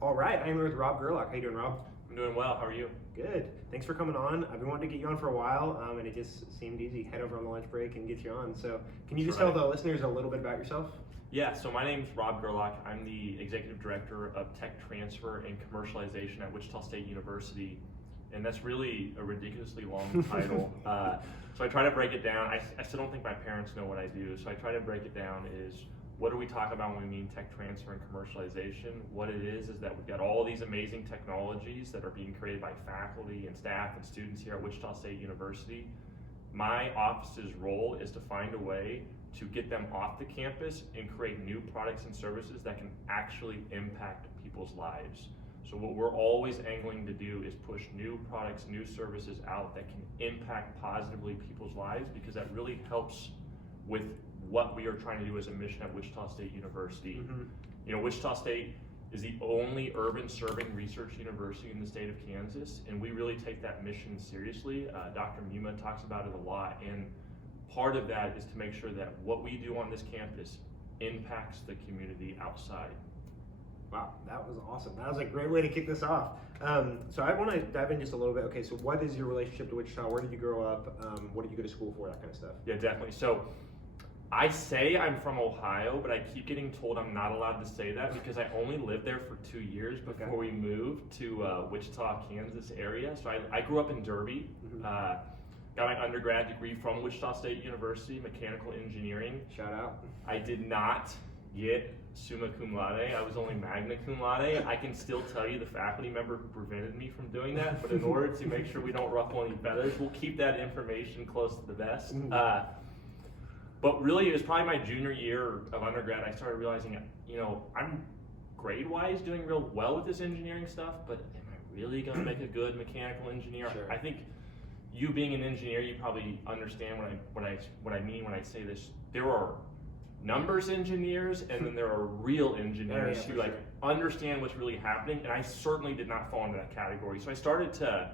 All right, I'm here with Rob Gerlach. How you doing, Rob? I'm doing well. How are you? Good. Thanks for coming on. I've been wanting to get you on for a while, and it just seemed easy. Head over on the lunch break and get you on. So, can you just tell the listeners a little bit about yourself? Yeah, so my name's Rob Gerlach. I'm the Executive Director of Tech Transfer and Commercialization at Wichita State University. And that's really a ridiculously long title. So I try to break it down. I still don't think my parents know what I do. So I try to break it down is what do we talk about when we mean tech transfer and commercialization? What it is that we've got all these amazing technologies that are being created by faculty and staff and students here at Wichita State University. My office's role is to find a way to get them off the campus and create new products and services that can actually impact people's lives. So what we're always angling to do is push new products, new services out that can impact positively people's lives, because that really helps with what we are trying to do as a mission at Wichita State University. Mm-hmm. You know, Wichita State is the only urban serving research university in the state of Kansas, and we really take that mission seriously. Dr. Muma talks about it a lot, and part of that is to make sure that what we do on this campus impacts the community outside. Wow, that was awesome. That was a great way to kick this off. So I want to dive in just a little bit. Okay, so what is your relationship to Wichita? Where did you grow up? What did you go to school for? That kind of stuff. Yeah, definitely. So I say I'm from Ohio, but I keep getting told I'm not allowed to say that because I only lived there for 2 years before we moved to Wichita, Kansas area. So I grew up in Derby. Mm-hmm. Got my undergrad degree from Wichita State University, mechanical engineering. Shout out. I did not get summa cum laude. I was only magna cum laude. I can still tell you the faculty member who prevented me from doing that, but in order to make sure we don't ruffle any feathers, we'll keep that information close to the vest. But really, it was probably my junior year of undergrad, I started realizing, you know, I'm grade-wise doing real well with this engineering stuff, but am I really going to make a good mechanical engineer? Sure. I think you being an engineer, you probably understand what I mean when I say this. There are numbers engineers, and then there are real engineers who like understand what's really happening, and I certainly did not fall into that category. So I started to,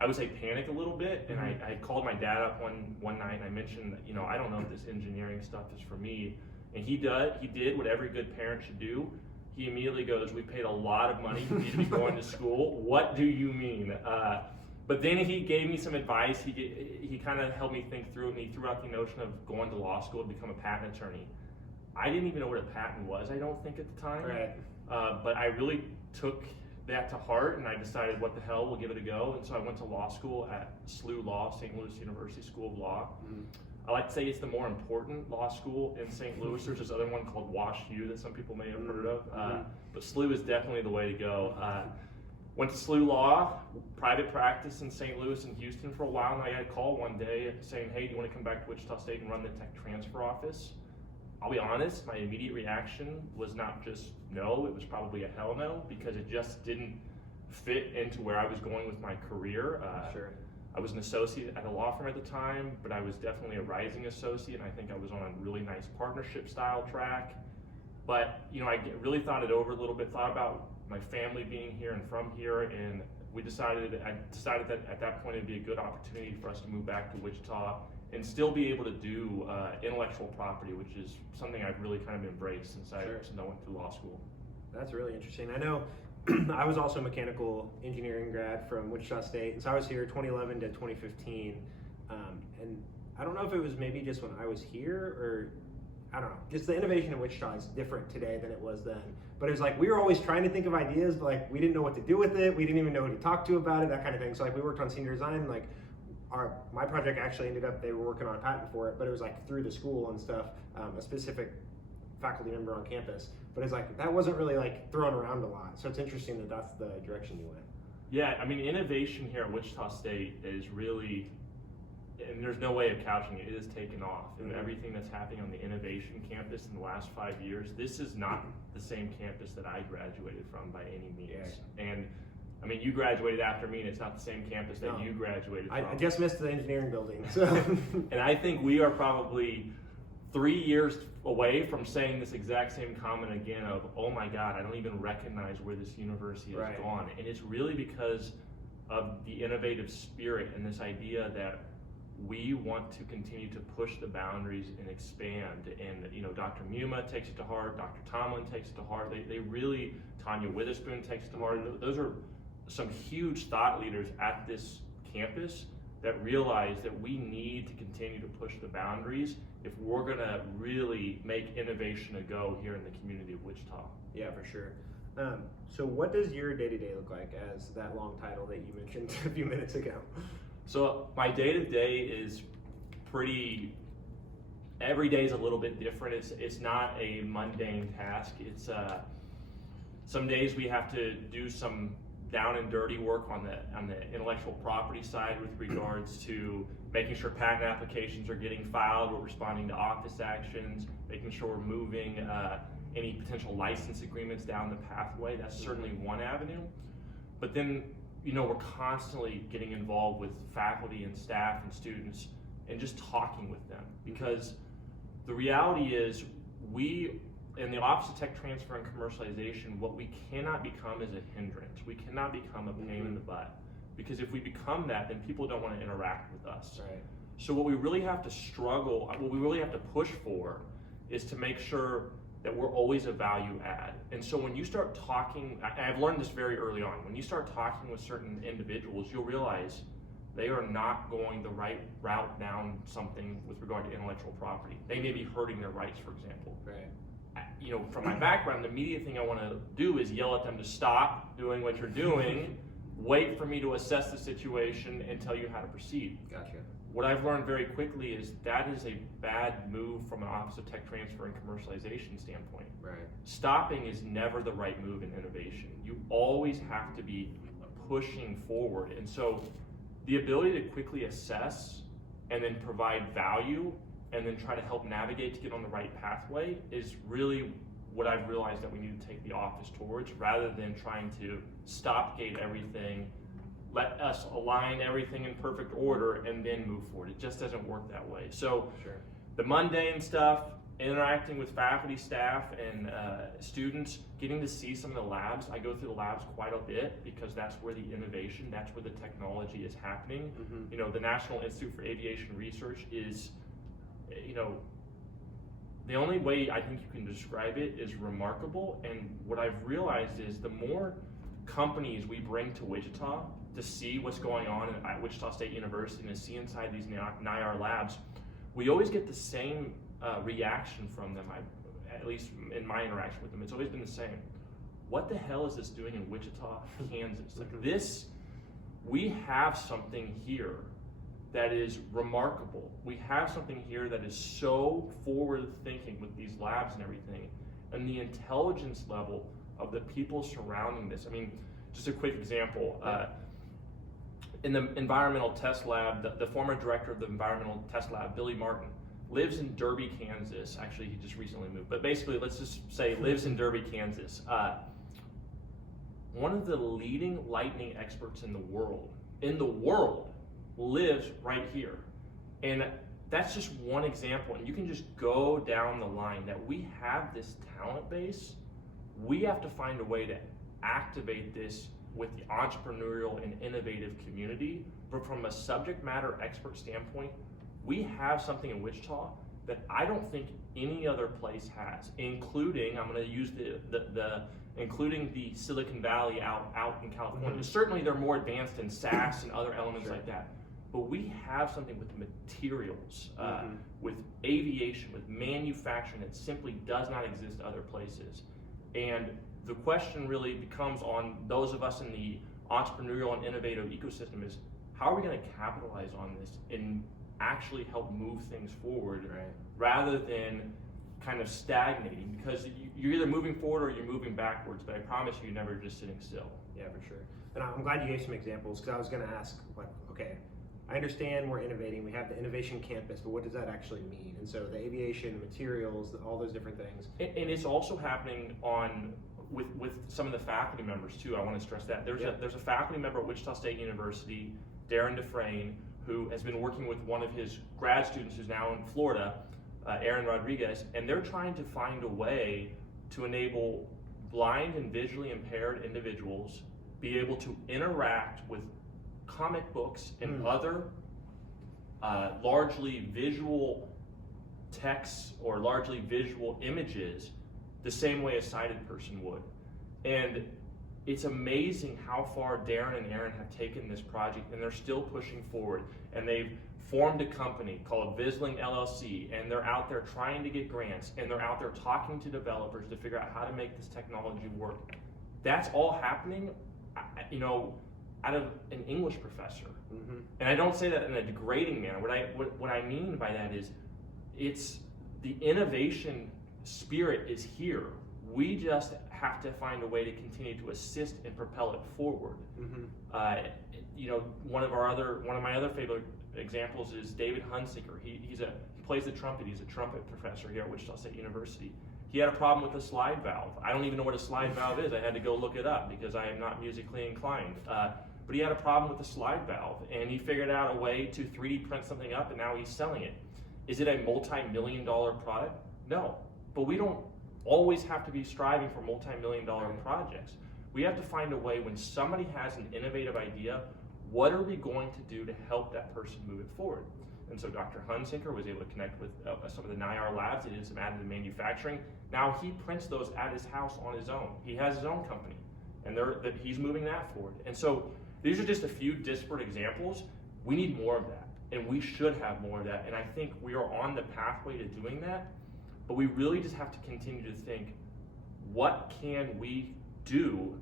I would say, panic a little bit, and I called my dad up one night, and I mentioned, you know, I don't know if this engineering stuff is for me. And he did what every good parent should do. He immediately goes, we paid a lot of money for you to be going to school. What do you mean? But then he gave me some advice. He kind of helped me think through it, and he threw out the notion of going to law school to become a patent attorney. I didn't even know what a patent was, I don't think, at the time. Right. But I really took that to heart, and I decided, what the hell, we'll give it a go. And so I went to law school at SLU Law, St. Louis University School of Law. I like to say it's the more important law school in St. Louis. There's this other one called WashU that some people may have heard of, but SLU is definitely the way to go. Went to SLU Law, private practice in St. Louis and Houston for a while, and I got a call one day saying, hey, do you want to come back to Wichita State and run the tech transfer office? I'll be honest, my immediate reaction was not just no, it was probably a hell no, because it just didn't fit into where I was going with my career. Sure. I was an associate at a law firm at the time, but I was definitely a rising associate, and I think I was on a really nice partnership style track. But, you know, I really thought it over a little bit, thought about my family being here and from here, and I decided that at that point it'd be a good opportunity for us to move back to Wichita and still be able to do intellectual property, which is something I've really kind of embraced since I went through law school. That's really interesting. I know I was also a mechanical engineering grad from Wichita State, and so I was here 2011 to 2015, and I don't know if it was maybe just when I was here, or I don't know, just the innovation in Wichita is different today than it was then. But it was like we were always trying to think of ideas, but like we didn't know what to do with it. We didn't even know who to talk to about it, that kind of thing. So like we worked on senior design. Like my project actually ended up, they were working on a patent for it, but it was like through the school and stuff, a specific faculty member on campus. But it's like that wasn't really like thrown around a lot. So it's interesting that that's the direction you went. Yeah, I mean, innovation here at Wichita State is really, and there's no way of couching it, it has taken off. And everything that's happening on the innovation campus in the last 5 years, this is not the same campus that I graduated from by any means. Yeah. And I mean, you graduated after me, and it's not the same campus that you graduated from. I just missed the engineering building. So. And I think we are probably 3 years away from saying this exact same comment again of, oh my God, I don't even recognize where this university has gone. And it's really because of the innovative spirit and this idea that we want to continue to push the boundaries and expand. And Dr. Muma takes it to heart, Dr. Tomlin takes it to heart. They really, Tanya Witherspoon takes it to heart. Those are some huge thought leaders at this campus that realize that we need to continue to push the boundaries if we're gonna really make innovation a go here in the community of Wichita. Yeah, for sure. So what does your day-to-day look like as that long title that you mentioned a few minutes ago? So my day-to-day is every day is a little bit different. It's not a mundane task. It's some days we have to do some down and dirty work on the intellectual property side with regards to making sure patent applications are getting filed, we're responding to office actions, making sure we're moving any potential license agreements down the pathway. That's certainly one avenue. But then, we're constantly getting involved with faculty and staff and students and just talking with them, because the reality is we, in the Office of Tech Transfer and Commercialization, what we cannot become is a hindrance. We cannot become a pain in the butt, because if we become that, then people don't want to interact with us. Right. So what we really have to push for is to make sure that we're always a value add. And so when you start talking, I've learned this very early on, when you start talking with certain individuals, you'll realize they are not going the right route down something with regard to intellectual property. They may be hurting their rights, for example. Right. From my background, the immediate thing I want to do is yell at them to stop doing what you're doing, wait for me to assess the situation and tell you how to proceed. Gotcha. What I've learned very quickly is that is a bad move from an Office of Tech Transfer and Commercialization standpoint. Right. Stopping is never the right move in innovation. You always have to be pushing forward. And so the ability to quickly assess and then provide value and then try to help navigate to get on the right pathway is really what I've realized that we need to take the office towards, rather than trying to stop-gate everything, let us align everything in perfect order, and then move forward. It just doesn't work that way. So Sure. The mundane stuff, interacting with faculty, staff, and students, getting to see some of the labs. I go through the labs quite a bit because that's where the innovation, that's where the technology is happening. The National Institute for Aviation Research is, the only way I think you can describe it is remarkable. And what I've realized is the more companies we bring to Wichita to see what's going on at Wichita State University and to see inside these NIAR labs, we always get the same reaction from them, at least in my interaction with them. It's always been the same. What the hell is this doing in Wichita, Kansas? We have something here that is remarkable. We have something here that is so forward thinking with these labs and everything, and the intelligence level of the people surrounding this. Just a quick example. In the environmental test lab, the former director of the environmental test lab, Billy Martin, lives in Derby, Kansas. Actually, he just recently moved, but basically, let's just say lives in Derby, Kansas. One of the leading lightning experts in the world, lives right here. And that's just one example. And you can just go down the line that we have this talent base. We have to find a way to activate this with the entrepreneurial and innovative community. But from a subject matter expert standpoint, we have something in Wichita that I don't think any other place has, including, I'm going to use including the Silicon Valley out in California. Certainly they're more advanced in SaaS and other elements like that. But we have something with materials, with aviation, with manufacturing that simply does not exist other places. And the question really becomes on those of us in the entrepreneurial and innovative ecosystem is, how are we going to capitalize on this and actually help move things forward, rather than kind of stagnating? Because you're either moving forward or you're moving backwards, but I promise you, you're never just sitting still. Yeah, for sure. And I'm glad you gave some examples, because I was going to ask, okay, I understand we're innovating, we have the innovation campus, but what does that actually mean? And so the aviation, materials, all those different things. And it's also happening with some of the faculty members too. I want to stress that. There's a faculty member at Wichita State University, Darren Dufresne, who has been working with one of his grad students who's now in Florida, Aaron Rodriguez, and they're trying to find a way to enable blind and visually impaired individuals be able to interact with comic books and other largely visual texts or largely visual images the same way a sighted person would. And it's amazing how far Darren and Aaron have taken this project, and they're still pushing forward. And they've formed a company called Visling LLC, and they're out there trying to get grants, and they're out there talking to developers to figure out how to make this technology work. That's all happening, out of an English professor. Mm-hmm. And I don't say that in a degrading manner. What I mean by that is, it's the innovation spirit is here. We just have to find a way to continue to assist and propel it forward. Mm-hmm. One of my other favorite examples is David Hunsicker. He plays the trumpet. He's a trumpet professor here at Wichita State University. He had a problem with a slide valve. I don't even know what a slide valve is. I had to go look it up because I am not musically inclined. But he had a problem with the slide valve, and he figured out a way to 3D print something up, and now he's selling it. Is it a multi-million-dollar product? No, but we don't always have to be striving for multi-million-dollar projects. We have to find a way when somebody has an innovative idea, what are we going to do to help that person move it forward? And so Dr. Hunsicker was able to connect with some of the NIAR Labs. He did some additive manufacturing. Now he prints those at his house on his own. He has his own company, and he's moving that forward. And so these are just a few disparate examples. We need more of that, and we should have more of that. And I think we are on the pathway to doing that, but we really just have to continue to think, what can we do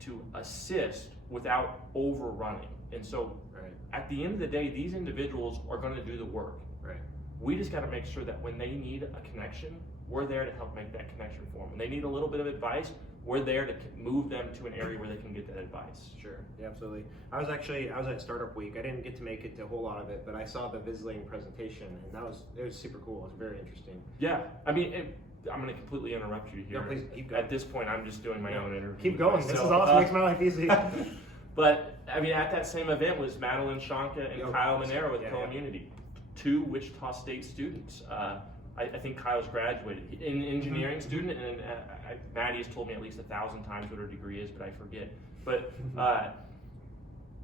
to assist without overrunning? And so at the end of the day, these individuals are going to do the work. Right. We just got to make sure that when they need a connection, we're there to help make that connection for them. When they need a little bit of advice, we're there to move them to an area where they can get that advice. Sure, yeah, absolutely. I was at Startup Week. I didn't get to make it to a whole lot of it, but I saw the Visling presentation, and it was super cool. It was very interesting. Yeah, I mean, I'm going to completely interrupt you here. No, please keep going. At this point, I'm just doing my own interview. Keep going. This is awesome. Makes my life easy. But I mean, at that same event was Madeline Shanka and Kyle Monero with Community, two Wichita State students. I think Kyle's graduated, an engineering student, and Maddie has told me at least 1,000 times what her degree is, but I forget. But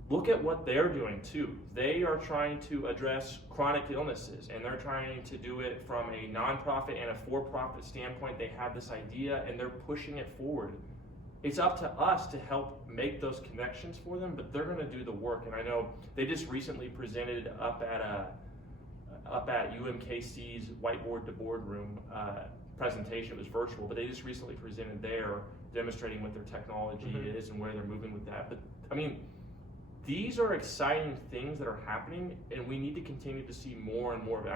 look at what they're doing too. They are trying to address chronic illnesses, and they're trying to do it from a nonprofit and a for-profit standpoint. They have this idea, and they're pushing it forward. It's up to us to help make those connections for them, but they're going to do the work. And I know they just recently presented up at UMKC's Whiteboard to Boardroom presentation. It was virtual, but they just recently presented there, demonstrating what their technology is and where they're moving with that. But I mean, these are exciting things that are happening, and we need to continue to see more and more of it.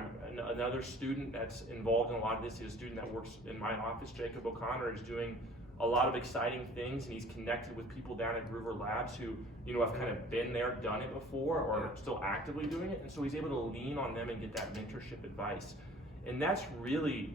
Another student that's involved in a lot of this is a student that works in my office, Jacob O'Connor, is doing a lot of exciting things, and he's connected with people down at Groover Labs who, have kind of been there, done it before, or are still actively doing it, and so he's able to lean on them and get that mentorship advice. And that's really,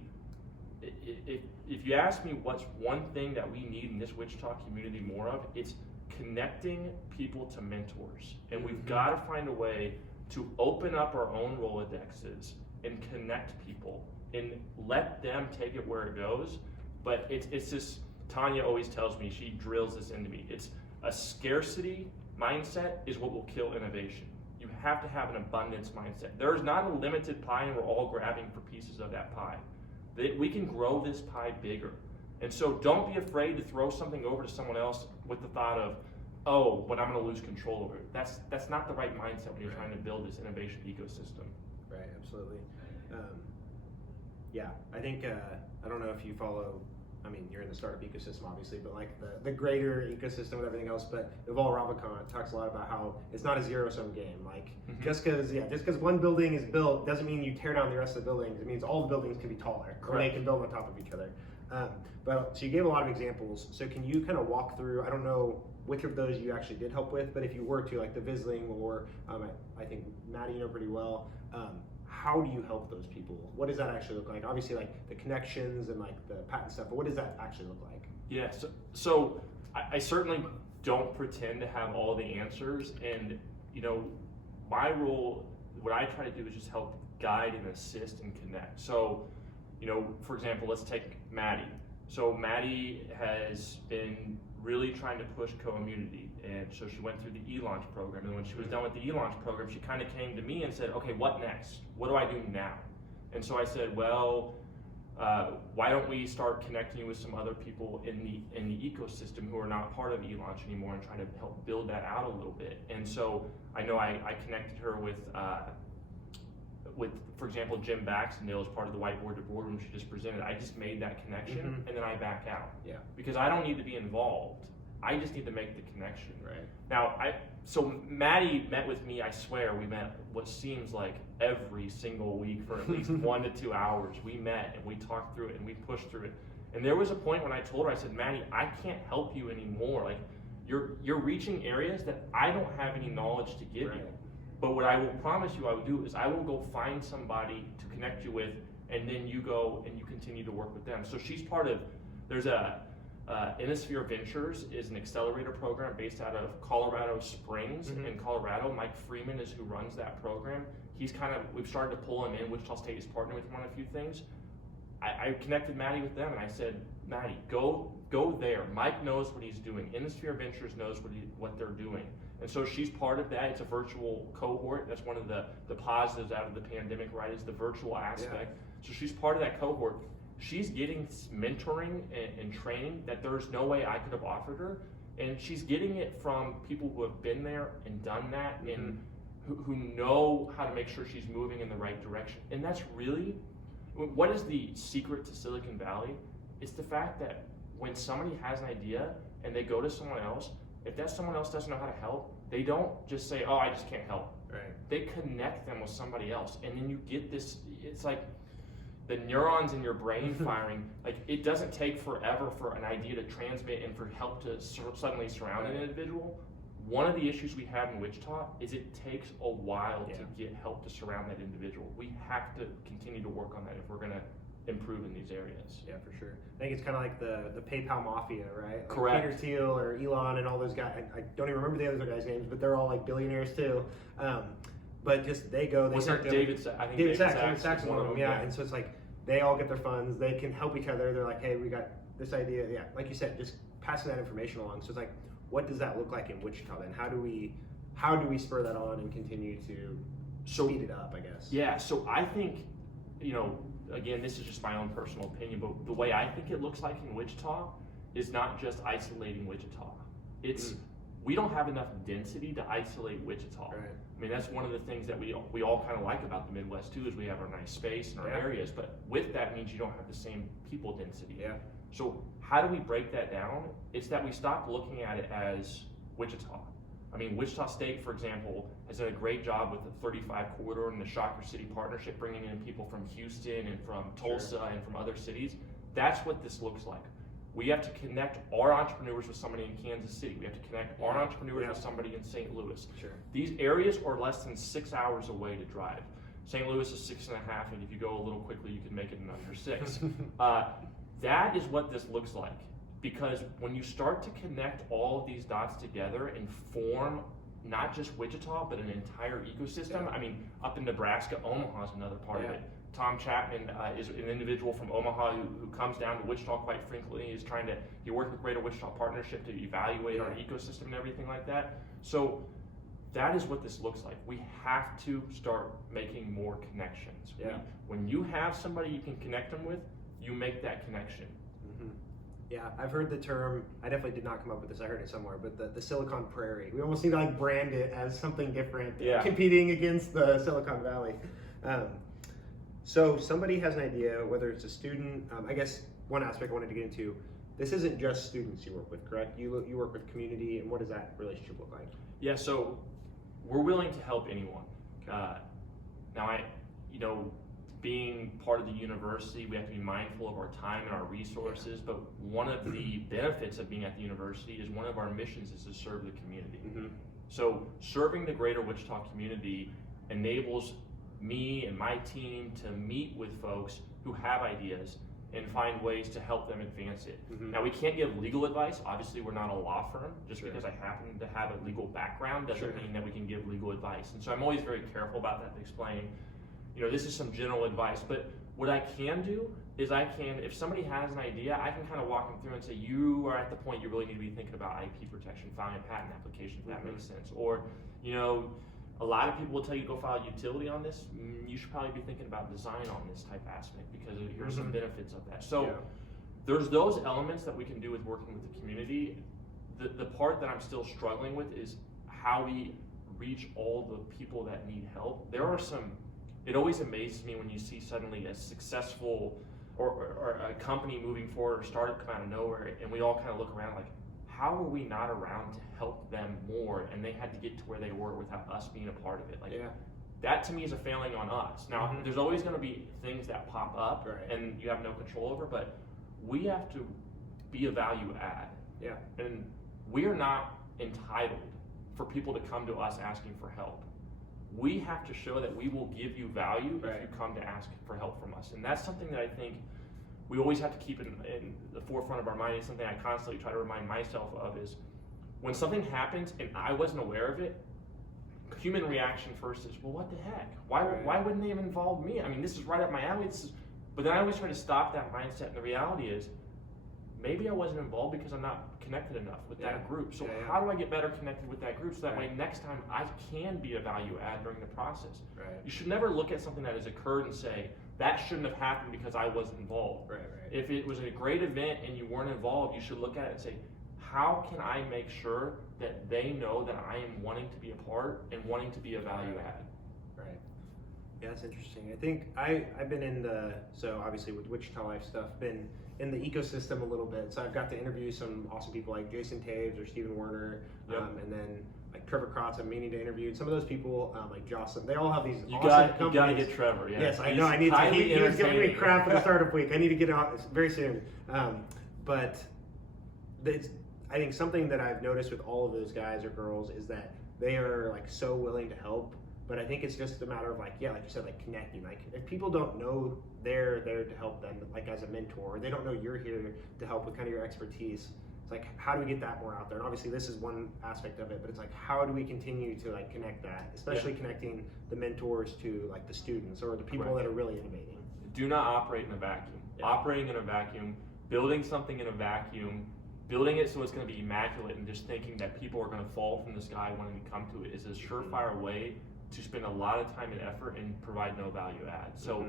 if you ask me what's one thing that we need in this Wichita community more of, it's connecting people to mentors. And we've got to find a way to open up our own Rolodexes and connect people and let them take it where it goes. But it's just, Tanya always tells me, she drills this into me, it's a scarcity mindset is what will kill innovation. You have to have an abundance mindset. There is not a limited pie and we're all grabbing for pieces of that pie. We can grow this pie bigger. And so don't be afraid to throw something over to someone else with the thought of, oh, but I'm going to lose control over it. That's not the right mindset when you're trying to build this innovation ecosystem. Right, absolutely. Yeah, I think, I don't know if you follow, I mean, you're in the startup ecosystem, obviously, but like the greater ecosystem and everything else. But Yuval Ravikant talks a lot about how it's not a zero-sum game. Like just because one building is built doesn't mean you tear down the rest of the buildings. It means all the buildings can be taller, or they can build on top of each other. But so you gave a lot of examples. So can you kind of walk through? I don't know which of those you actually did help with, but if you were to, like the Visling, or I think Maddie, you know pretty well. How do you help those people? What does that actually look like? Obviously, like the connections and like the patent stuff, but what does that actually look like? Yeah, so I certainly don't pretend to have all the answers, and my role, what I try to do is just help guide and assist and connect. So, for example, let's take Maddie. So Maddie has been really trying to push co-immunity. And so she went through the e-launch program. And when she was done with the e-launch program, she kind of came to me and said, okay, what next? What do I do now? And so I said, well, why don't we start connecting you with some other people in the ecosystem who are not part of e-launch anymore and try to help build that out a little bit. And so I know I connected her with, for example, Jim Baxendale as part of the Whiteboard to Boardroom she just presented. I just made that connection and then I back out. Yeah. Because I don't need to be involved. I just need to make the connection. Right. Now, so Maddie met with me, I swear, we met what seems like every single week for at least 1 to 2 hours. We met and we talked through it and we pushed through it. And there was a point when I told her, I said, Maddie, I can't help you anymore. Like, you're reaching areas that I don't have any knowledge to give you. But what I will promise you I will do is I will go find somebody to connect you with, and then you go and you continue to work with them. So she's part of, there's Innosphere Ventures is an accelerator program based out of Colorado Springs in Colorado. Mike Freeman is who runs that program. We've started to pull him in. Wichita State is partnering with him on a few things. I connected Maddie with them and I said, Maddie, go there. Mike knows what he's doing. Innosphere Ventures knows what they're doing. And so she's part of that. It's a virtual cohort. That's one of the positives out of the pandemic, right, is the virtual aspect. Yeah. So she's part of that cohort. She's getting mentoring and training that there's no way I could have offered her. And she's getting it from people who have been there and done that and who know how to make sure she's moving in the right direction. And that's really, what is the secret to Silicon Valley? It's the fact that when somebody has an idea and they go to someone else, if that someone else doesn't know how to help, they don't just say, oh, I just can't help. Right. They connect them with somebody else. And then you get this, it's like the neurons in your brain firing. Like, it doesn't take forever for an idea to transmit and for help to suddenly surround an individual. One of the issues we have in Wichita is it takes a while to get help to surround that individual. We have to continue to work on that if we're going to improve in these areas. Yeah, for sure. I think it's kind of like the PayPal Mafia, right? Like correct. Peter Thiel or Elon and all those guys. I don't even remember the other guys' names, but they're all like billionaires too. But just they start doing David Sachs one of them. Yeah, and so it's like they all get their funds. They can help each other. They're like, hey, we got this idea. Yeah, like you said, just passing that information along. So it's like, what does that look like in Wichita then? How do we spur that on and continue to speed it up, I guess? Yeah, so I think, again, this is just my own personal opinion, but the way I think it looks like in Wichita is not just isolating Wichita. It's we don't have enough density to isolate Wichita. Right. I mean, that's one of the things that we all kind of like about the Midwest too, is we have our nice space and our areas, but with that means you don't have the same people density. Yeah. So how do we break that down? It's that we stop looking at it as Wichita. I mean, Wichita State, for example, has done a great job with the 35 corridor and the Shocker City partnership, bringing in people from Houston and from Tulsa and from other cities. That's what this looks like. We have to connect our entrepreneurs with somebody in Kansas City. We have to connect our entrepreneurs with somebody in St. Louis. Sure. These areas are less than 6 hours away to drive. St. Louis is 6.5, and if you go a little quickly, you can make it in under 6. That is what this looks like. Because when you start to connect all of these dots together and form not just Wichita, but an entire ecosystem. I mean, up in Nebraska, Omaha is another part of it. Tom Chapman is an individual from Omaha who comes down to Wichita quite frequently. He worked with Greater Wichita Partnership to evaluate our ecosystem and everything like that. So that is what this looks like. We have to start making more connections. When you have somebody you can connect them with, you make that connection. Yeah, I've heard the term, I definitely did not come up with this, I heard it somewhere, but the Silicon Prairie. We almost need to like brand it as something different, competing against the Silicon Valley. So somebody has an idea, whether it's a student, I guess one aspect I wanted to get into, this isn't just students you work with, correct? You work with community, and what does that relationship look like? Yeah, so we're willing to help anyone. Now, being part of the university, we have to be mindful of our time and our resources, but one of the benefits of being at the university is one of our missions is to serve the community. So serving the greater Wichita community enables me and my team to meet with folks who have ideas and find ways to help them advance it. Now, we can't give legal advice. Obviously, we're not a law firm. Just because I happen to have a legal background doesn't mean that we can give legal advice. And so I'm always very careful about that, explaining, this is some general advice, but What I can do is if somebody has an idea, I can kind of walk them through and say, you are at the point you really need to be thinking about IP protection, filing a patent application, if that makes sense. Or, a lot of people will tell you go file a utility on this. You should probably be thinking about design on this type aspect because here's some benefits of that. So there's those elements that we can do with working with the community. The part that I'm still struggling with is how we reach all the people that need help. There are some, it always amazes me when you see suddenly a successful or a company moving forward or startup come out of nowhere, and we all kind of look around like, how are we not around to help them more, and they had to get to where they were without us being a part of it? Like, that to me is a failing on us. Now, there's always going to be things that pop up and you have no control over, but we have to be a value add. And we are not entitled for people to come to us asking for help. We have to show that we will give you value if you come to ask for help from us. And that's something that I think we always have to keep in the forefront of our mind. It's something I constantly try to remind myself of is when something happens and I wasn't aware of it, human reaction first is, well, what the heck? Why wouldn't they have involved me? I mean, this is right up my alley. But then I always try to stop that mindset, and the reality is, maybe I wasn't involved because I'm not connected enough with that group. So how do I get better connected with that group so that way next time I can be a value add during the process? You should never look at something that has occurred and say, that shouldn't have happened because I wasn't involved. If it was a great event and you weren't involved, you should look at it and say, how can I make sure that they know that I am wanting to be a part and wanting to be a value add? Yeah, that's interesting. I think I've been in so obviously with Wichita Life stuff, been in the ecosystem a little bit. So I've got to interview some awesome people like Jason Taves or Stephen Werner, and then like Trevor Kratz. I'm meaning to interview some of those people, like Jocelyn. They all have these awesome companies. You got to get Trevor. Yes, I know. I need to. He was giving me crap for the startup week. I need to get out very soon. But I think something that I've noticed with all of those guys or girls is that they are like so willing to help. But I think it's just a matter of like you said, like connecting. Like if people don't know they're there to help them, like as a mentor, or they don't know you're here to help with kind of your expertise, it's like, how do we get that more out there? And obviously this is one aspect of it, but it's like, how do we continue to like connect that, especially connecting the mentors to like the students or the people that are really innovating. Do not operate in a vacuum. Operating in a vacuum, building something in a vacuum, building it so it's going to be immaculate and just thinking that people are going to fall from the sky wanting to come to it is a surefire way to spend a lot of time and effort and provide no value add. So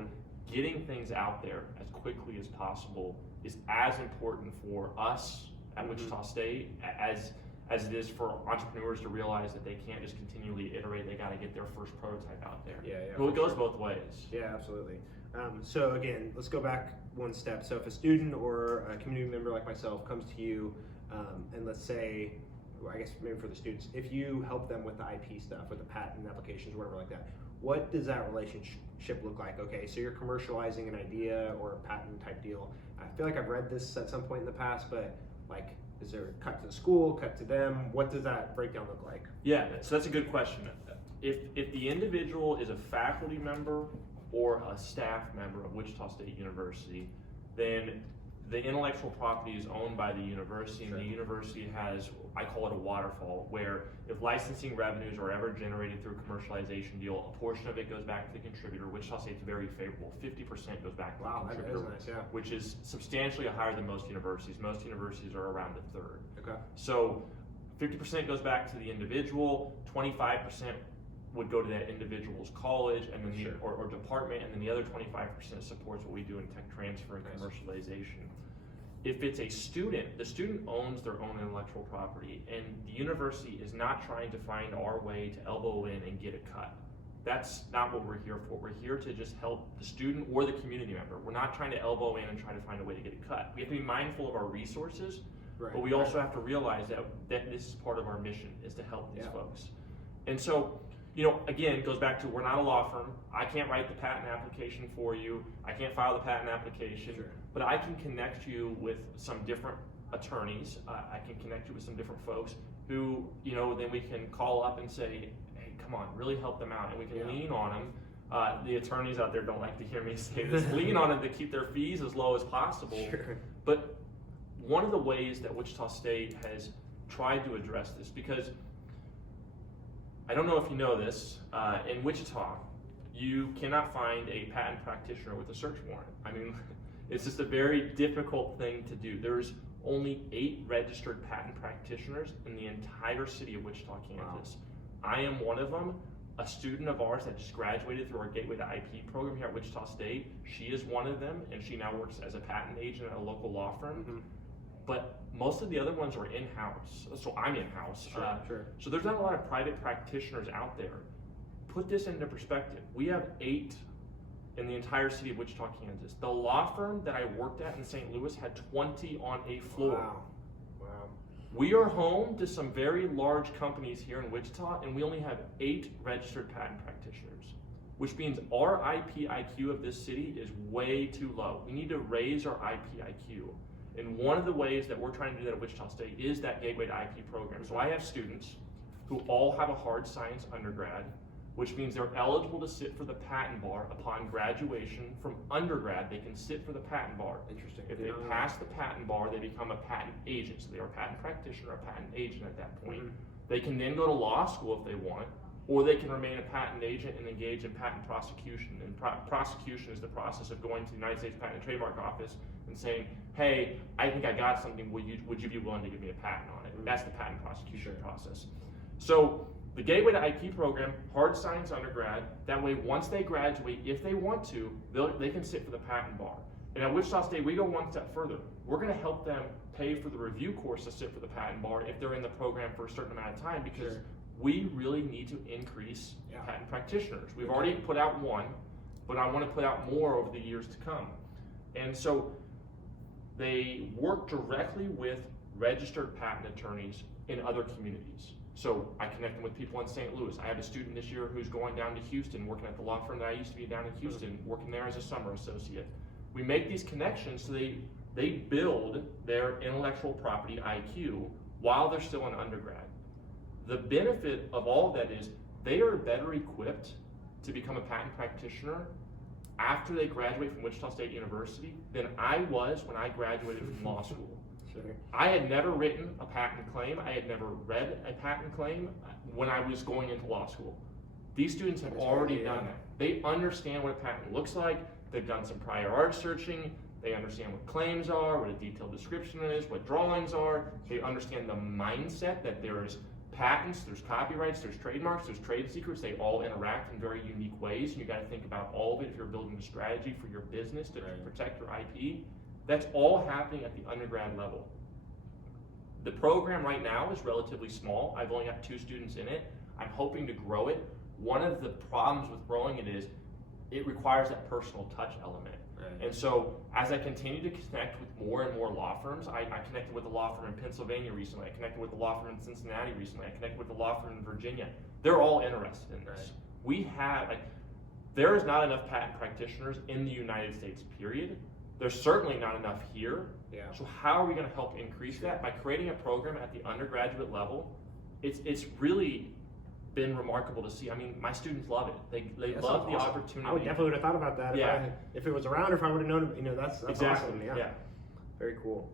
getting things out there as quickly as possible is as important for us at Wichita State as it is for entrepreneurs to realize that they can't just continually iterate. They got to get their first prototype out there. Well, it goes both ways. Yeah, absolutely. So again, let's go back one step. So if a student or a community member like myself comes to you, and let's say, I guess maybe for the students, if you help them with the IP stuff, with the patent applications, whatever like that, what does that relationship look like? Okay, so you're commercializing an idea or a patent type deal. I feel like I've read this at some point in the past, but like, is there a cut to the school, cut to them? What does that breakdown look like? Yeah, so that's a good question. If the individual is a faculty member or a staff member of Wichita State University, then the intellectual property is owned by the university, and the university has, I call it a waterfall, where if licensing revenues are ever generated through a commercialization deal, a portion of it goes back to the contributor. Wichita State's very favorable. 50% goes back to the contributor, that is nice, which is substantially higher than most universities. Most universities are around a third. Okay. So 50% goes back to the individual, 25% would go to that individual's college and then or department, and then the other 25% supports what we do in tech transfer and commercialization. If it's a student, the student owns their own intellectual property, and the university is not trying to find our way to elbow in and get a cut. That's not what we're here for. We're here to just help the student or the community member. We're not trying to elbow in and try to find a way to get a cut. We have to be mindful of our resources, but we also have to realize that this is part of our mission, is to help these folks. And so, again, it goes back to, we're not a law firm. I can't write the patent application for you. I can't file the patent application, but I can connect you with some different attorneys. I can connect you with some different folks who, then we can call up and say, hey, come on, really help them out. And we can lean on them. The attorneys out there don't like to hear me say this. Lean on them to keep their fees as low as possible. But one of the ways that Wichita State has tried to address this, because I don't know if you know this, in Wichita, you cannot find a patent practitioner with a search warrant. I mean, it's just a very difficult thing to do. There's only 8 registered patent practitioners in the entire city of Wichita, Kansas. Wow. I am one of them. A student of ours that just graduated through our Gateway to IP program here at Wichita State, she is one of them, and she now works as a patent agent at a local law firm. Mm-hmm. But most of the other ones are in-house, so I'm in-house. Sure. So there's not a lot of private practitioners out there. Put this into perspective. We have 8 in the entire city of Wichita, Kansas. The law firm that I worked at in St. Louis had 20 on a floor. Wow. We are home to some very large companies here in Wichita, and we only have 8 registered patent practitioners, which means our IP IQ of this city is way too low. We need to raise our IP IQ. And one of the ways that we're trying to do that at Wichita State is that Gateway to IP program. So I have students who all have a hard science undergrad, which means they're eligible to sit for the patent bar upon graduation from undergrad. They can sit for the patent bar. Interesting. If they pass the patent bar, they become a patent agent. So they are a patent practitioner, a patent agent at that point. Mm-hmm. They can then go to law school if they want, or they can remain a patent agent and engage in patent prosecution. And prosecution is the process of going to the United States Patent and Trademark Office and saying, hey, I think I got something, would you be willing to give me a patent on it? Mm-hmm. That's the patent prosecution process. So the Gateway to IP program, hard science undergrad, that way once they graduate, if they want to, they can sit for the patent bar. And at Wichita State, we go one step further. We're going to help them pay for the review course to sit for the patent bar if they're in the program for a certain amount of time, because we really need to increase patent practitioners. We've already put out 1, but I want to put out more over the years to come. And so they work directly with registered patent attorneys in other communities. So I connect them with people in St. Louis. I have a student this year who's going down to Houston, working at the law firm that I used to be down in Houston, working there as a summer associate. We make these connections so they build their intellectual property IQ while they're still in undergrad. The benefit of all of that is they are better equipped to become a patent practitioner after they graduate from Wichita State University than I was when I graduated from law school. Sure. I had never written a patent claim. I had never read a patent claim when I was going into law school. These students have already done that. They understand what a patent looks like. They've done some prior art searching. They understand what claims are, what a detailed description is, what drawings are. They understand the mindset that there's patents, there's copyrights, there's trademarks, there's trade secrets. They all interact in very unique ways. And you got to think about all of it if you're building a strategy for your business to protect your IP. That's all happening at the undergrad level. The program right now is relatively small. I've only got 2 students in it. I'm hoping to grow it. One of the problems with growing it is it requires that personal touch element. Right. And so as I continue to connect with more and more law firms, I connected with a law firm in Pennsylvania recently. I connected with a law firm in Cincinnati recently. I connected with a law firm in Virginia. They're all interested in this. Right. There is not enough patent practitioners in the United States, period. There's certainly not enough here. Yeah. So how are we going to help increase that? By creating a program at the undergraduate level. It's really been remarkable to see. I mean, my students love it. They love the opportunity. I would definitely would have thought about that if it was around, or if I would have known. That's exactly awesome. Yeah. Very cool.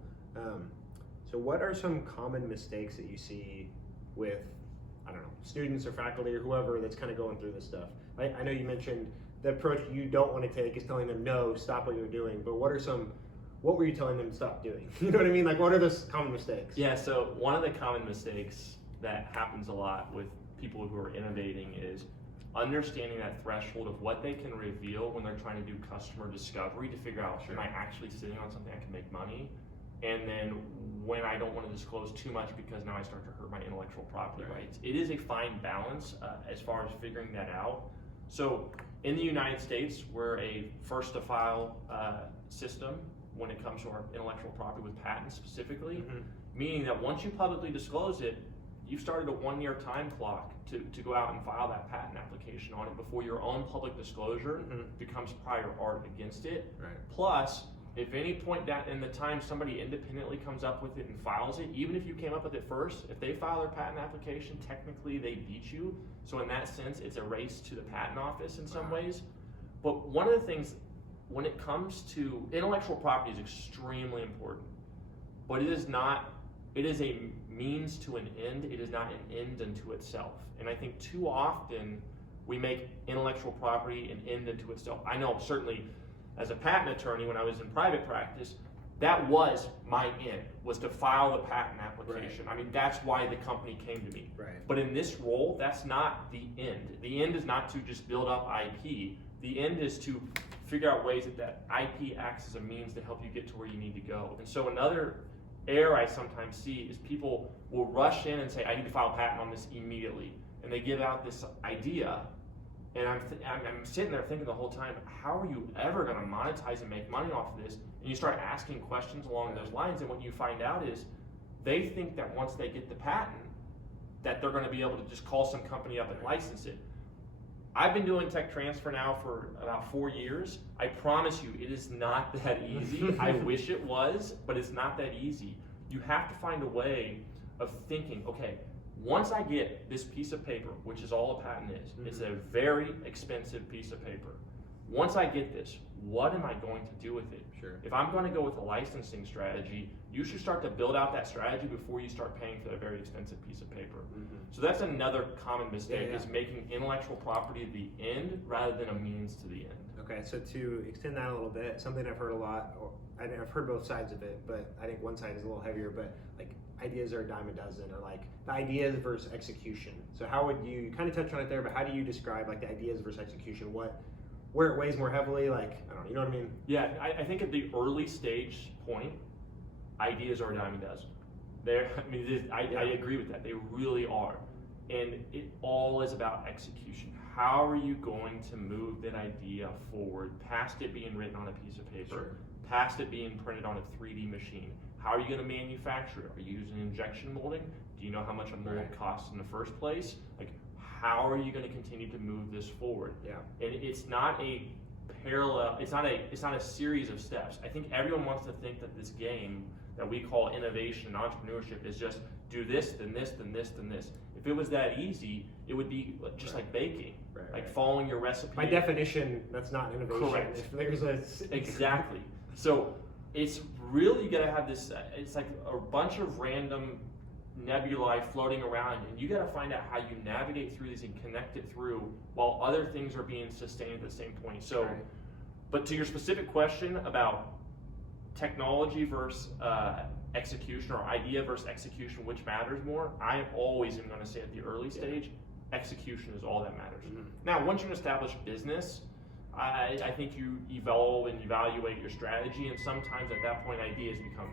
So what are some common mistakes that you see with, I don't know, students or faculty or whoever that's kind of going through this stuff? I know you mentioned the approach you don't want to take is telling them, no, stop what you're doing, but what were you telling them to stop doing? You know what I mean? Like, what are those common mistakes? Yeah, so one of the common mistakes that happens a lot with people who are innovating is understanding that threshold of what they can reveal when they're trying to do customer discovery to figure out, am I actually sitting on something I can make money? And then when I don't want to disclose too much because now I start to hurt my intellectual property rights. It is a fine balance as far as figuring that out. So in the United States, we're a first to file system when it comes to our intellectual property with patents specifically, meaning that once you publicly disclose it, you've started a 1-year time clock to go out and file that patent application on it before your own public disclosure becomes prior art against it. Right. Plus, if any point that in the time somebody independently comes up with it and files it, even if you came up with it first, if they file their patent application, technically they beat you. So in that sense, it's a race to the patent office in some ways. But one of the things, when it comes to intellectual property, is extremely important. But it is not, it is a means to an end. It is not an end unto itself. And I think too often we make intellectual property an end unto itself. I know certainly as a patent attorney when I was in private practice, that was my end, was to file the patent application. Right. I mean, that's why the company came to me. Right. But in this role, that's not the end. The end is not to just build up IP. The end is to figure out ways that IP acts as a means to help you get to where you need to go. And so another error I sometimes see is people will rush in and say, I need to file a patent on this immediately. And they give out this idea, and I'm sitting there thinking the whole time, how are you ever going to monetize and make money off of this? And you start asking questions along those lines, and what you find out is they think that once they get the patent, that they're going to be able to just call some company up and license it. I've been doing tech transfer now for about 4 years. I promise you, it is not that easy. I wish it was, but it's not that easy. You have to find a way of thinking, okay, once I get this piece of paper, which is all a patent is, it's a very expensive piece of paper. Once I get this, what am I going to do with it? Sure. If I'm going to go with a licensing strategy, you should start to build out that strategy before you start paying for a very expensive piece of paper. So that's another common mistake, is making intellectual property the end rather than a means to the end. Okay, so to extend that a little bit, something I've heard a lot, or I've heard both sides of it, but I think one side is a little heavier, but like ideas are a dime a dozen, or like the ideas versus execution. So how would you kind of touch on it there, but how do you describe like the ideas versus execution? Where it weighs more heavily, like, I don't know, you know what I mean? Yeah, I think at the early stage point, ideas are a dime a dozen. I agree with that. They really are. And it all is about execution. How are you going to move that idea forward past it being written on a piece of paper, past it being printed on a 3D machine? How are you going to manufacture it? Are you using injection molding? Do you know how much a mold costs in the first place? Like, how are you going to continue to move this forward? Yeah. And it's not a parallel, it's not a series of steps. I think everyone wants to think that this game that we call innovation and entrepreneurship is just do this, then this, then this, then this. If it was that easy, it would be just like baking, like following your recipe. By definition, that's not innovation. Correct. If there's a Exactly. So it's really, you gotta have this, it's like a bunch of random nebulae floating around, and you gotta find out how you navigate through these and connect it through while other things are being sustained at the same point. So, but to your specific question about technology versus execution, or idea versus execution, which matters more, I always am going to say at the early stage, execution is all that matters. Now, once you're an established business, I think you evolve and evaluate your strategy, and sometimes at that point, ideas become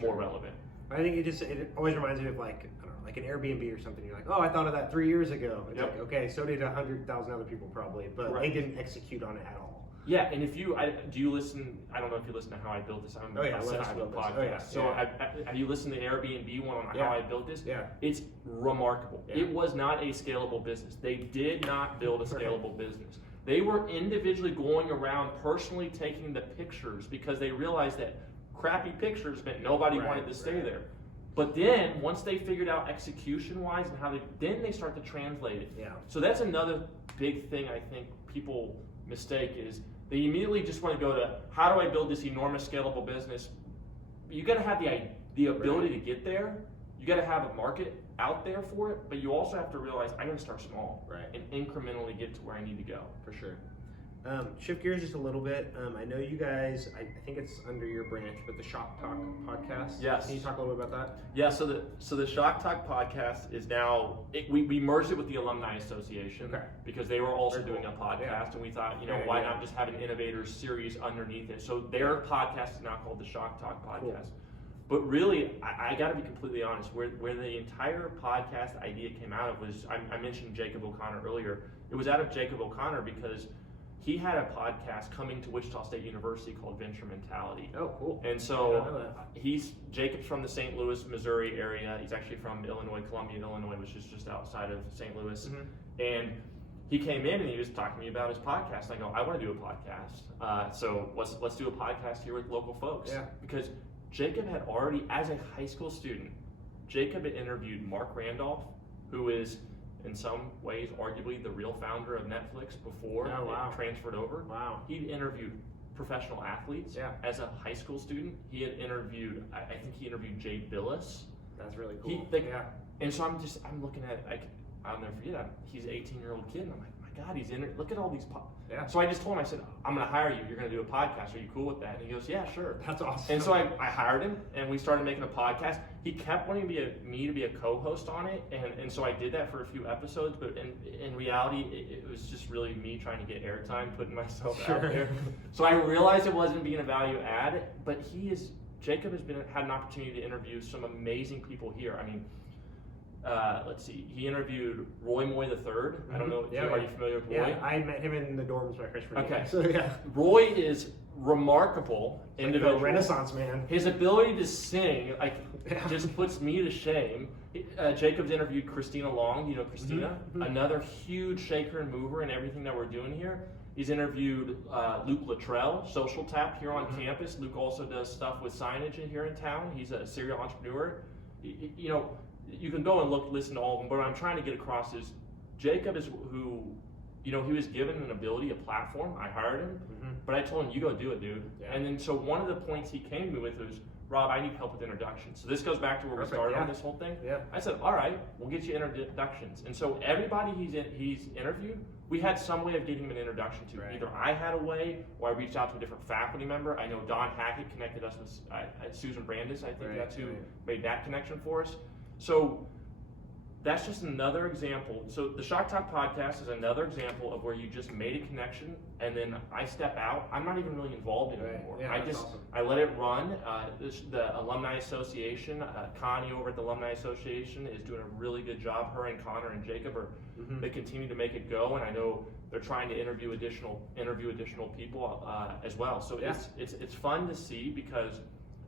more relevant. I think it always reminds me of like, I don't know, like an Airbnb or something. You're like, oh, I thought of that 3 years ago. It's like, okay, so did 100,000 other people probably, but they didn't execute on it at all. Yeah, and if you, do you listen, I don't know if you listen to How I Built This, I'm obsessed with podcasts. So have you listened to the Airbnb one on How I Built This? Yeah. It's remarkable. Yeah. It was not a scalable business. They did not build a scalable business. They were individually going around personally taking the pictures because they realized that crappy pictures meant nobody wanted to stay there. But then, once they figured out execution-wise and how then they start to translate it. Yeah. So that's another big thing I think people mistake is they immediately just want to go to, how do I build this enormous scalable business? You got to have the ability to get there. You got to have a market out there for it, but you also have to realize I got to start small and incrementally get to where I need to go. For sure. Shift gears just a little bit. I know you guys, I think it's under your branch, but the Shock Talk podcast. Yes. Can you talk a little bit about that? Yeah, so the Shock Talk podcast is now, we merged it with the Alumni Association because they were also doing a podcast, and we thought, why not just have an Innovators series underneath it? So their podcast is now called the Shock Talk podcast. Cool. But really, I got to be completely honest, where the entire podcast idea came out of was, I mentioned Jacob O'Connor earlier. It was out of Jacob O'Connor because he had a podcast coming to Wichita State University called Venture Mentality. Oh, cool. And so Jacob's from the St. Louis, Missouri area. He's actually from Illinois, Columbia, Illinois, which is just outside of St. Louis. And he came in and he was talking to me about his podcast. And I go, I want to do a podcast. So let's do a podcast here with local folks. Yeah. Because Jacob had already, as a high school student, Jacob had interviewed Mark Randolph, who is in some ways arguably the real founder of Netflix before it transferred over. Wow. He'd interviewed professional athletes as a high school student. He had interviewed, I think he interviewed Jay Billis. That's really cool. And so I'm looking at, I'll never forget, he's an 18-year-old kid, and I'm like, my God, look at all these Yeah. So I just told him, I said, I'm going to hire you. You're going to do a podcast. Are you cool with that? And he goes, yeah, sure. That's awesome. And so I hired him, and we started making a podcast. He kept wanting me to be a co-host on it, and so I did that for a few episodes. But in reality, it was just really me trying to get airtime, putting myself out there. So I realized it wasn't being a value add. But Jacob has had an opportunity to interview some amazing people here. I mean, let's see. He interviewed Roy Moy III. I don't know. Are you familiar with Roy? Yeah, I met him in the dorms my freshman year. Okay. So yeah. Roy is remarkable individual. Like a Renaissance man. His ability to sing just puts me to shame. Jacob's interviewed Christina Long. You know Christina? Mm-hmm. Another huge shaker and mover in everything that we're doing here. He's interviewed Luke Luttrell, Social Tap here on campus. Luke also does stuff with signage here in town. He's a serial entrepreneur. You know, you can go and listen to all of them, but what I'm trying to get across is Jacob is who, you know, he was given an ability, a platform. I hired him, but I told him, you go do it, dude. Yeah. And then so one of the points he came to me with was, Rob, I need help with introductions. So this goes back to where we started on this whole thing. Yeah. I said, all right, we'll get you introductions. And so everybody he's interviewed, we had some way of getting him an introduction to. Right. Either I had a way, or I reached out to a different faculty member. I know Don Hackett connected us with Susan Brandis. I think that's who made that connection for us. So that's just another example. So the Shock Talk podcast is another example of where you just made a connection, and then I step out. I'm not even really involved in it anymore. Yeah, awesome. I let it run. The Alumni Association, Connie over at the Alumni Association is doing a really good job. Her and Connor and Jacob they continue to make it go, and I know they're trying to interview additional people as well. So it's fun to see, because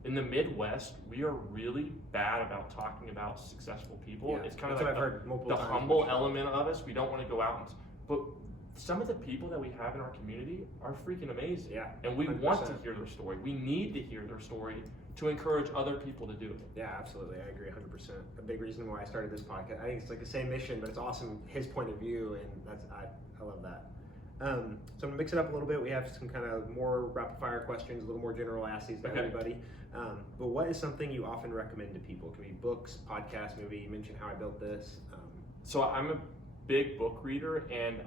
in the Midwest, we are really bad about talking about successful people. Yeah, it's kind of like the humble element of us. We don't want to go out but some of the people that we have in our community are freaking amazing. Yeah, and we 100%. want to hear their story. We need to hear their story to encourage other people to do it. Yeah, absolutely. I agree 100%. A big reason why I started this podcast. I think it's like the same mission, but it's awesome, his point of view, and I love that. So I'm gonna mix it up a little bit. We have some kind of more rapid fire questions, a little more general asks to everybody. But what is something you often recommend to people? It can be books, podcasts, movie. You mentioned How I Built This. So I'm a big book reader and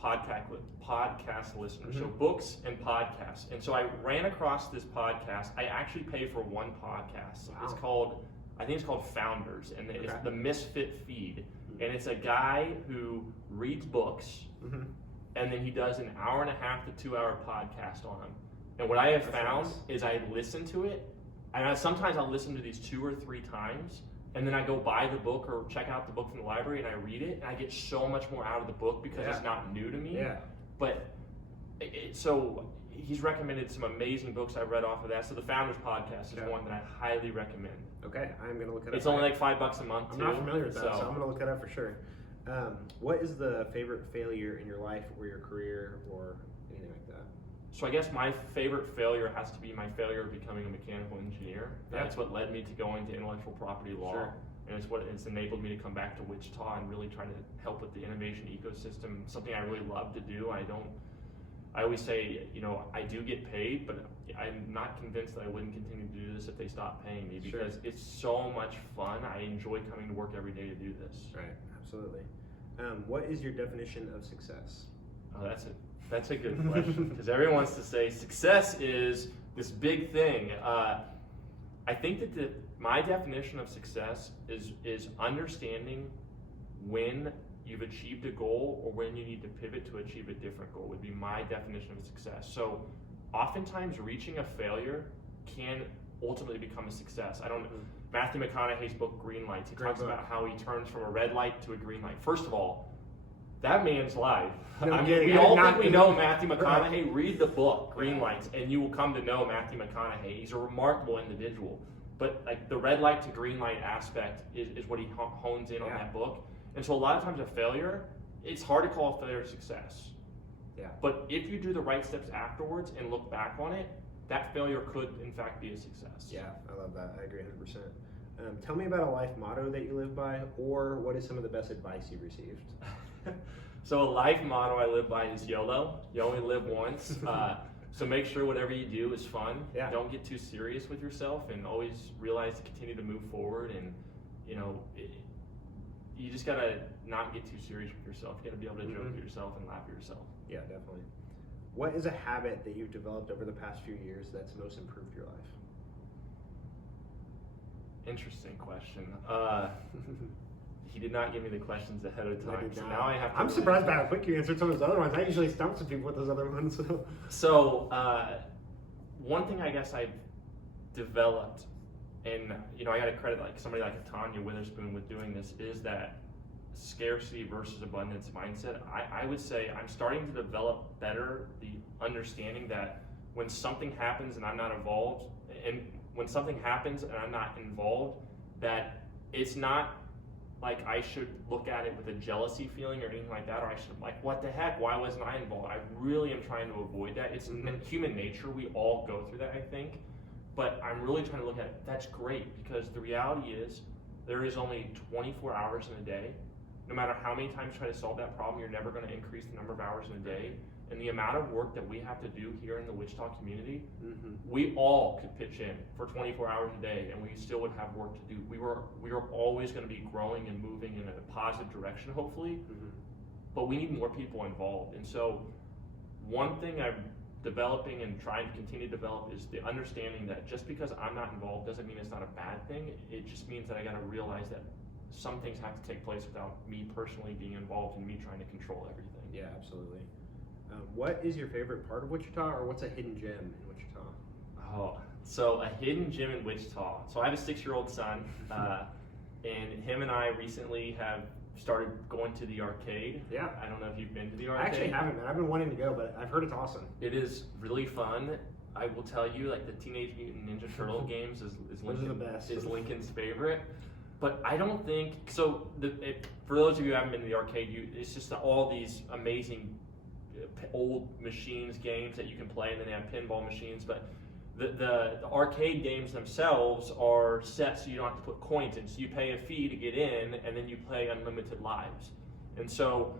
podcast listener. So books and podcasts. And so I ran across this podcast. I actually pay for one podcast. Wow. I think it's called Founders, and it's the Misfit Feed. And it's a guy who reads books, and then he does an 1.5 to 2 hour podcast on them. And what I have found is I listen to it, and sometimes I'll listen to these 2 or 3 times, and then I go buy the book or check out the book from the library and I read it, and I get so much more out of the book because it's not new to me. Yeah. But so he's recommended some amazing books I've read off of that. So the Founders Podcast is one that I highly recommend. Okay, I'm gonna look it up. It's only like $5 a month. I'm not familiar with that, so I'm gonna look that up for sure. What is the favorite failure in your life or your career or anything like that? So I guess my favorite failure has to be my failure of becoming a mechanical engineer. That's what led me to go into intellectual property law. Sure. And it's enabled me to come back to Wichita and really try to help with the innovation ecosystem, something I really love to do. I always say, I do get paid, but I'm not convinced that I wouldn't continue to do this if they stopped paying me, because it's so much fun. I enjoy coming to work every day to do this. Right, absolutely. What is your definition of success? Oh, that's a good question, because everyone wants to say success is this big thing. I think that my definition of success is understanding when you've achieved a goal or when you need to pivot to achieve a different goal would be my definition of success. So oftentimes reaching a failure can ultimately become a success. Matthew McConaughey's book Green Lights, he talks about how he turns from a red light to a green light. First of all, that man's life. We all think we know Matthew McConaughey. Read the book, Green Lights, and you will come to know Matthew McConaughey. He's a remarkable individual. But like the red light to green light aspect is what he hones in on that book. And so a lot of times a failure, it's hard to call a failure a success. Yeah. But if you do the right steps afterwards and look back on it, that failure could in fact be a success. Yeah, I love that. I agree 100%. Tell me about a life motto that you live by, or what is some of the best advice you've received? So a life motto I live by is YOLO. You only live once. So make sure whatever you do is fun. Yeah. Don't get too serious with yourself, and always realize to continue to move forward. And you just gotta not get too serious with yourself. You gotta be able to joke at yourself and laugh at yourself. Yeah, definitely. What is a habit that you've developed over the past few years that's most improved your life? Interesting question. He did not give me the questions ahead of time, so not. now I have to. I'm surprised by how quick you answered some of those other ones. I usually stump some people with those other ones. So one thing I guess I've developed, and I got to credit like somebody like Tanya Witherspoon with doing this, is that scarcity versus abundance mindset. I would say I'm starting to develop better the understanding that when something happens and I'm not involved, and when something happens and I'm not involved, that it's not like I should look at it with a jealousy feeling or anything like that, or I should like, what the heck, why wasn't I involved? I really am trying to avoid that. It's human nature, we all go through that, I think, but I'm really trying to look at it, that's great, because the reality is there is only 24 hours in a day. No matter how many times you try to solve that problem, you're never going to increase the number of hours in a day. And the amount of work that we have to do here in the Wichita community, we all could pitch in for 24 hours a day, and we still would have work to do. We are always going to be growing and moving in a positive direction, hopefully, but we need more people involved. And so one thing I'm developing and trying to continue to develop is the understanding that just because I'm not involved doesn't mean it's not a bad thing. It just means that I got to realize that some things have to take place without me personally being involved and me trying to control everything. Yeah, absolutely. What is your favorite part of Wichita, or what's a hidden gem in Wichita? Oh, so a hidden gem in Wichita. So I have a 6-year-old son, and him and I recently have started going to the arcade. Yeah. I don't know if you've been to the arcade. I actually haven't, man. I've been wanting to go, but I've heard it's awesome. It is really fun. I will tell you, like the Teenage Mutant Ninja Turtle games is Lincoln's favorite. But I don't think so. For those of you who haven't been to the arcade, it's just all these amazing old machines, games that you can play, and then they have pinball machines. But the arcade games themselves are set so you don't have to put coins in. So you pay a fee to get in, and then you play unlimited lives. And so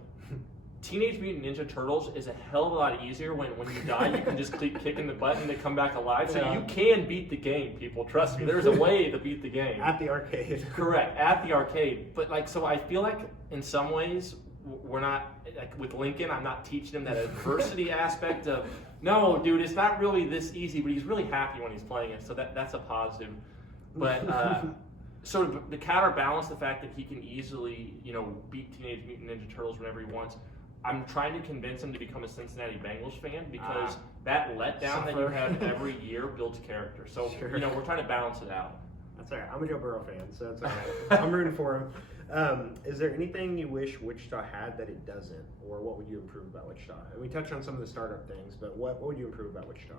Teenage Mutant Ninja Turtles is a hell of a lot easier when you die. You can just keep kicking the button to come back alive. So you can beat the game, people. Trust me, there's a way to beat the game. At the arcade. Correct, at the arcade. But so I feel like in some ways, we're not, like with Lincoln, I'm not teaching him that adversity aspect of, no, dude, it's not really this easy, but he's really happy when he's playing it. So that's a positive. But sort of to counterbalance the fact that he can easily, beat Teenage Mutant Ninja Turtles whenever he wants, I'm trying to convince him to become a Cincinnati Bengals fan, because that letdown that you have every year builds character. So, we're trying to balance it out. That's all right. I'm a Joe Burrow fan, so that's all right. I'm rooting for him. Is there anything you wish Wichita had that it doesn't? Or what would you improve about Wichita? And we touched on some of the startup things, but what would you improve about Wichita?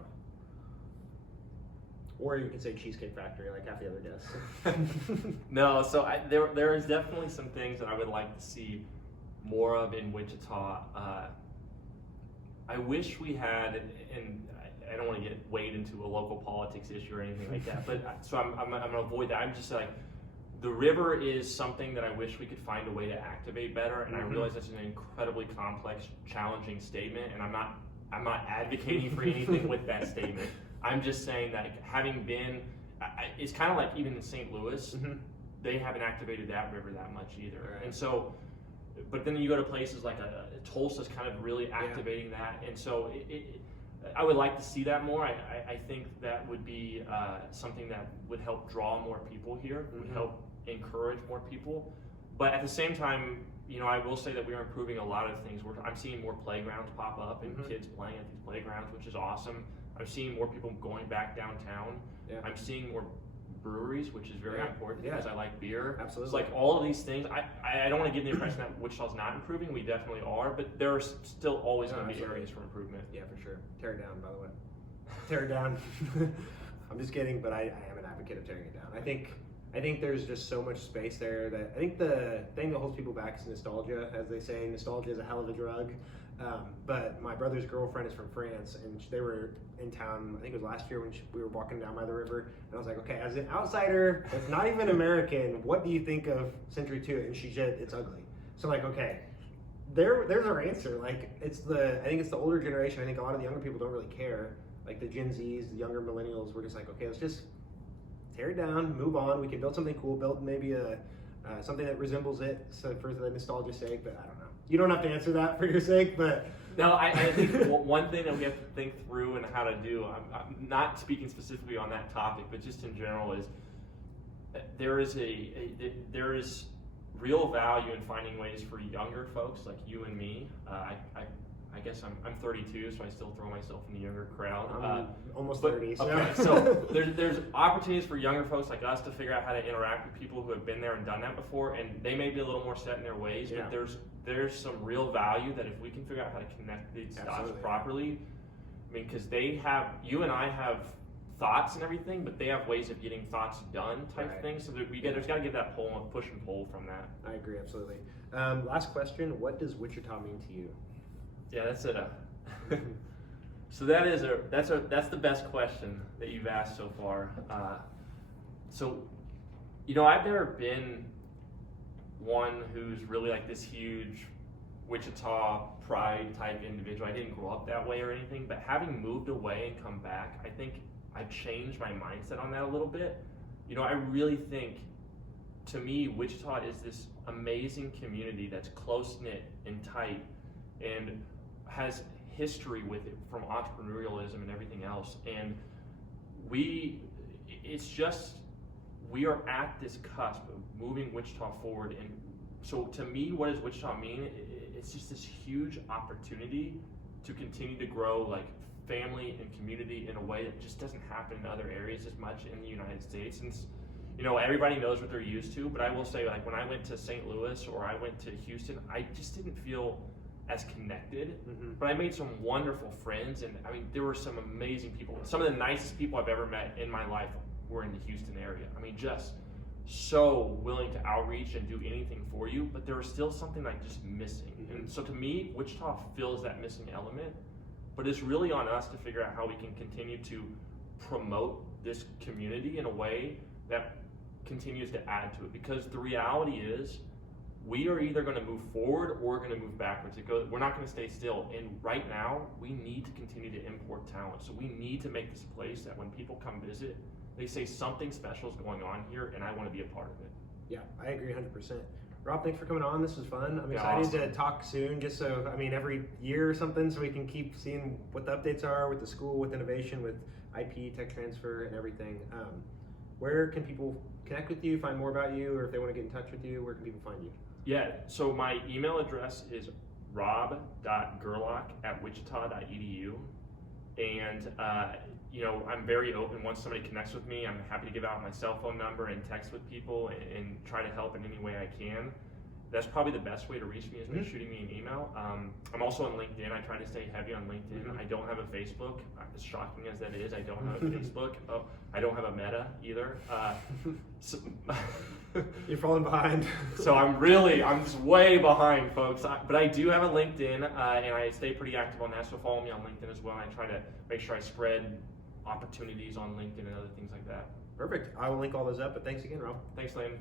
Or you can say Cheesecake Factory, like half the other guests. No, so there is definitely some things that I would like to see more of in Wichita. I wish we had, and I don't want to get weighed into a local politics issue or anything like that, but so I'm going to avoid that. I'm just like, the river is something that I wish we could find a way to activate better, and I realize that's an incredibly complex, challenging statement, and I'm not advocating for anything with that statement. I'm just saying that having been, it's kind of like even in St. Louis, they haven't activated that river that much either. Right. And so, but then you go to places like Tulsa's kind of really activating that. And so I would like to see that more. I think that would be something that would help draw more people here, would help encourage more people. But at the same time, I will say that we are improving a lot of things. I'm seeing more playgrounds pop up and kids playing at these playgrounds, which is awesome. I'm seeing more people going back downtown. Yeah. I'm seeing more breweries, which is very important because I like beer. Absolutely. It's like all of these things. I don't want to give the impression that Wichita's not improving. We definitely are, but there are still always going to be areas for improvement. Yeah, for sure. Tear it down, by the way. Tear it down. I'm just kidding, but I am an advocate of tearing it down. I think there's just so much space there that I think the thing that holds people back is nostalgia. As they say, nostalgia is a hell of a drug. But my brother's girlfriend is from France, and they were in town, I think it was last year when we were walking down by the river, and I was like, okay, as an outsider that's not even American, what do you think of Century 2? And she said, it's ugly. So like, okay, there's our answer. Like, I think it's the older generation. I think a lot of the younger people don't really care. Like the Gen Zs, the younger millennials, we're just like, okay, let's just tear it down, move on. We can build something cool, build maybe a something that resembles it, so for the nostalgia's sake, but I don't know. You don't have to answer that for your sake, but... No, I think one thing that we have to think through and how to do, I'm not speaking specifically on that topic, but just in general, is there is real value in finding ways for younger folks like you and me. I guess I'm 32, so I still throw myself in the younger crowd. I'm almost 30. So. Okay, so there's opportunities for younger folks like us to figure out how to interact with people who have been there and done that before, and they may be a little more set in their ways, but there's some real value that if we can figure out how to connect these dots properly, I mean, because you and I have thoughts and everything, but they have ways of getting thoughts done type things. So there's got to get that push and pull from that. I agree, absolutely. Last question: what does Wichita mean to you? Yeah, that's it. So that's the best question that you've asked so far. So, I've never been one who's really like this huge Wichita Pride type individual. I didn't grow up that way or anything, but having moved away and come back, I think I've changed my mindset on that a little bit. I really think, to me, Wichita is this amazing community that's close-knit and tight and has history with it from entrepreneurialism and everything else. And we are at this cusp of moving Wichita forward. And so to me, what does Wichita mean? It's just this huge opportunity to continue to grow like family and community in a way that just doesn't happen in other areas as much in the United States. And everybody knows what they're used to, but I will say, like, when I went to St. Louis or I went to Houston, I just didn't feel as connected, but I made some wonderful friends, and I mean, there were some amazing people. Some of the nicest people I've ever met in my life were in the Houston area. I mean, just so willing to outreach and do anything for you, but there was still something like just missing. And so to me, Wichita fills that missing element, but it's really on us to figure out how we can continue to promote this community in a way that continues to add to it, because the reality is, we are either going to move forward or we're going to move backwards. We're not going to stay still. And right now, we need to continue to import talent. So we need to make this a place that when people come visit, they say something special is going on here, and I want to be a part of it. Yeah, I agree 100%. Rob, thanks for coming on. This was fun. I'm excited to talk soon, just so, every year or something, so we can keep seeing what the updates are with the school, with innovation, with IP, tech transfer, and everything. Where can people connect with you, find more about you, or if they want to get in touch with you, where can people find you? Yeah, so my email address is rob.gerlach@wichita.edu. And, I'm very open. Once somebody connects with me, I'm happy to give out my cell phone number and text with people and try to help in any way I can. That's probably the best way to reach me, is by shooting me an email. I'm also on LinkedIn. I try to stay heavy on LinkedIn. I don't have a Facebook. As shocking as that is, I don't have a Facebook. Oh, I don't have a Meta either. You're falling behind. So I'm just way behind, folks. But I do have a LinkedIn, and I stay pretty active on that. So follow me on LinkedIn as well. And I try to make sure I spread opportunities on LinkedIn and other things like that. Perfect. I will link all those up. But thanks again, Rob. Thanks, Landon.